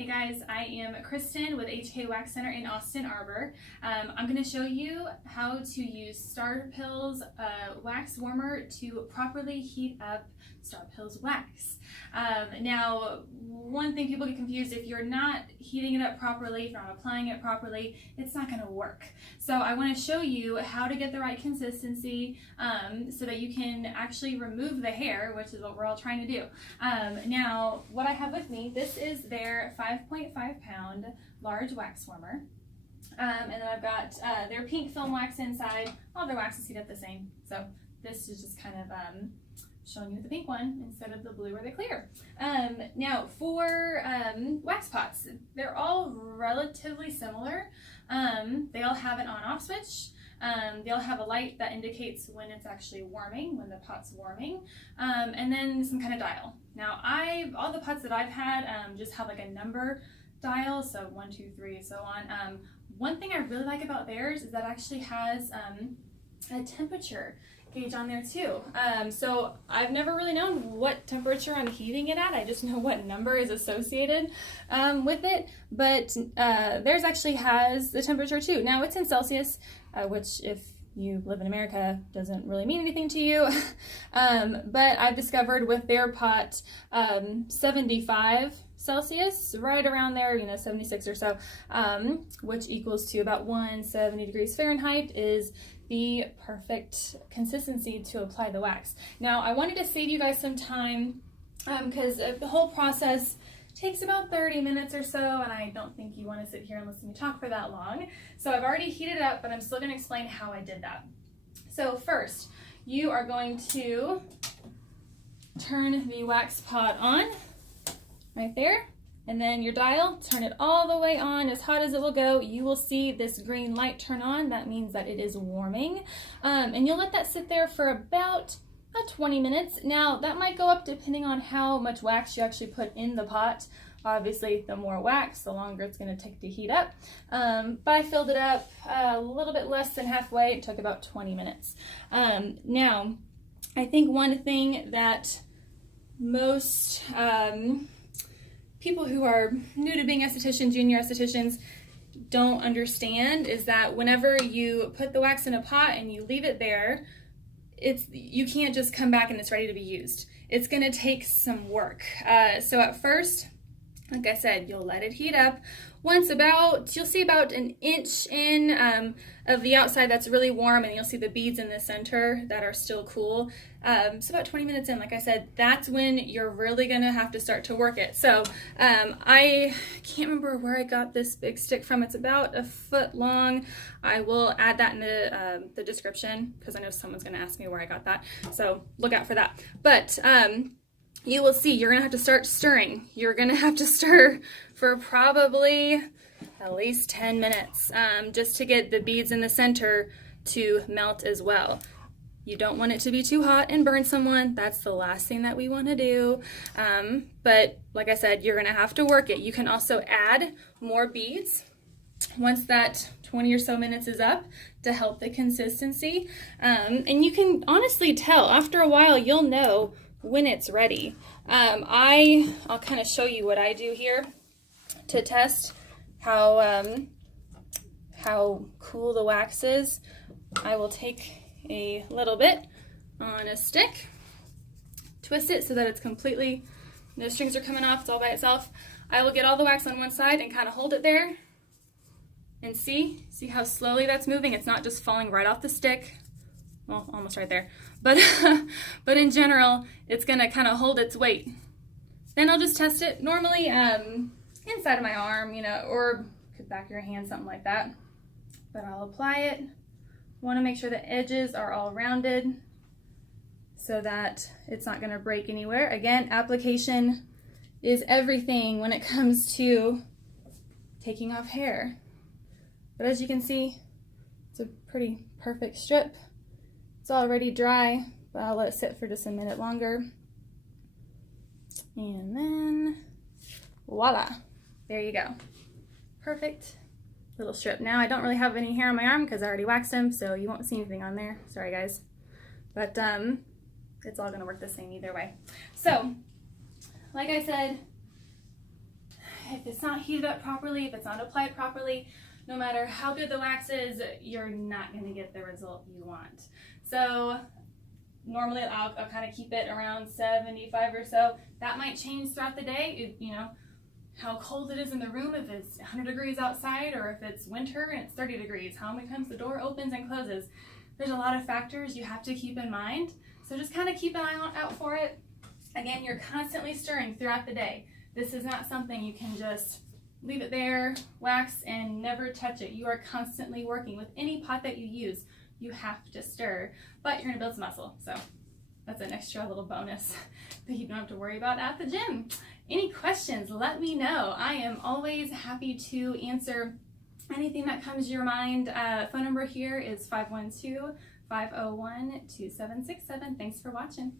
Hey guys, I am Kristen with HK Wax Center in Austin Arbor. I'm going to show you how to use Star Pills wax warmer to properly heat up Star Pills wax. Now, one thing people get confused, if you're not heating it up properly, if you're not applying it properly, it's not going to work. So I want to show you how to get the right consistency so that you can actually remove the hair, which is what we're all trying to do. Now, what I have with me, this is their 5.5 pound large wax warmer. And then I've got their pink film wax inside. All their waxes heat up the same. So this is just kind of showing you the pink one instead of the blue or the clear. Now for wax pots, they're all relatively similar. They all have an on-off switch. They all have a light that indicates when it's actually warming, when the pot's warming, and then some kind of dial. Now all the pots that I've had just have like a number dial, so 1, 2, 3, so on. One thing I really like about theirs is that it actually has a temperature gauge on there too. So I've never really known what temperature I'm heating it at. I just know what number is associated with it, but theirs actually has the temperature too. Now it's in Celsius, which if you live in America doesn't really mean anything to you. But I've discovered with their pot 75 Celsius, right around there, 76 or so, which equals to about 170 degrees Fahrenheit is the perfect consistency to apply the wax. Now, I wanted to save you guys some time because the whole process takes about 30 minutes or so, and I don't think you want to sit here and listen to me talk for that long. So I've already heated it up, but I'm still going to explain how I did that. So first, you are going to turn the wax pot on right there, and then your dial, turn it all the way on as hot as it will go. You will see this green light turn on. That means that it is warming, and you'll let that sit there for about 20 minutes. Now that might go up depending on how much wax you actually put in the pot. Obviously, the more wax, the longer it's going to take to heat up. But I filled it up a little bit less than halfway. It took about 20 minutes. Now, I think one thing that most people who are new to being estheticians, junior estheticians, don't understand is that whenever you put the wax in a pot and you leave it there, you can't just come back and it's ready to be used. It's going to take some work. So at first, like I said, you'll let it heat up. Once you'll see about an inch in of the outside that's really warm, and you'll see the beads in the center that are still cool. So about 20 minutes in, like I said, that's when you're really gonna have to start to work it. So I can't remember where I got this big stick from. It's about 1 foot long. I will add that in the description because I know someone's gonna ask me where I got that. So look out for that. But you will see you're gonna have to start stirring. You're gonna have to stir for probably at least 10 minutes just to get the beads in the center to melt as well. You don't want it to be too hot and burn someone. That's the last thing that we want to do. But like I said, you're gonna have to work it. You can also add more beads once that 20 or so minutes is up to help the consistency. And you can honestly tell after a while, you'll know when it's ready. I'll kind of show you what I do here to test how cool the wax is. I will take a little bit on a stick, twist it so that it's completely, no strings are coming off, it's all by itself. I will get all the wax on one side and kind of hold it there and see how slowly that's moving. It's not just falling right off the stick. Well, almost right there. But in general, it's gonna kind of hold its weight. Then I'll just test it normally inside of my arm, or could back of your hand, something like that. But I'll apply it. Want to make sure the edges are all rounded so that it's not going to break anywhere. Again, application is everything when it comes to taking off hair. But as you can see, it's a pretty perfect strip. It's already dry, but I'll let it sit for just a minute longer. And then, voila, there you go. Perfect little strip. Now I don't really have any hair on my arm because I already waxed them, so you won't see anything on there. Sorry guys. But it's all gonna work the same either way. So, like I said, if it's not heated up properly, if it's not applied properly, no matter how good the wax is, you're not going to get the result you want. So normally I'll kind of keep it around 75 or so. That might change throughout the day, you know, how cold it is in the room, if it's 100 degrees outside or if it's winter and it's 30 degrees, how many times the door opens and closes. There's a lot of factors you have to keep in mind. So just kind of keep an eye out for it. Again, you're constantly stirring throughout the day. This is not something you can just leave it there, wax, and never touch it. You are constantly working. With any pot that you use, you have to stir, but you're gonna build some muscle. So that's an extra little bonus that you don't have to worry about at the gym. Any questions, let me know. I am always happy to answer anything that comes to your mind. Phone number here is 512-501-2767. Thanks for watching.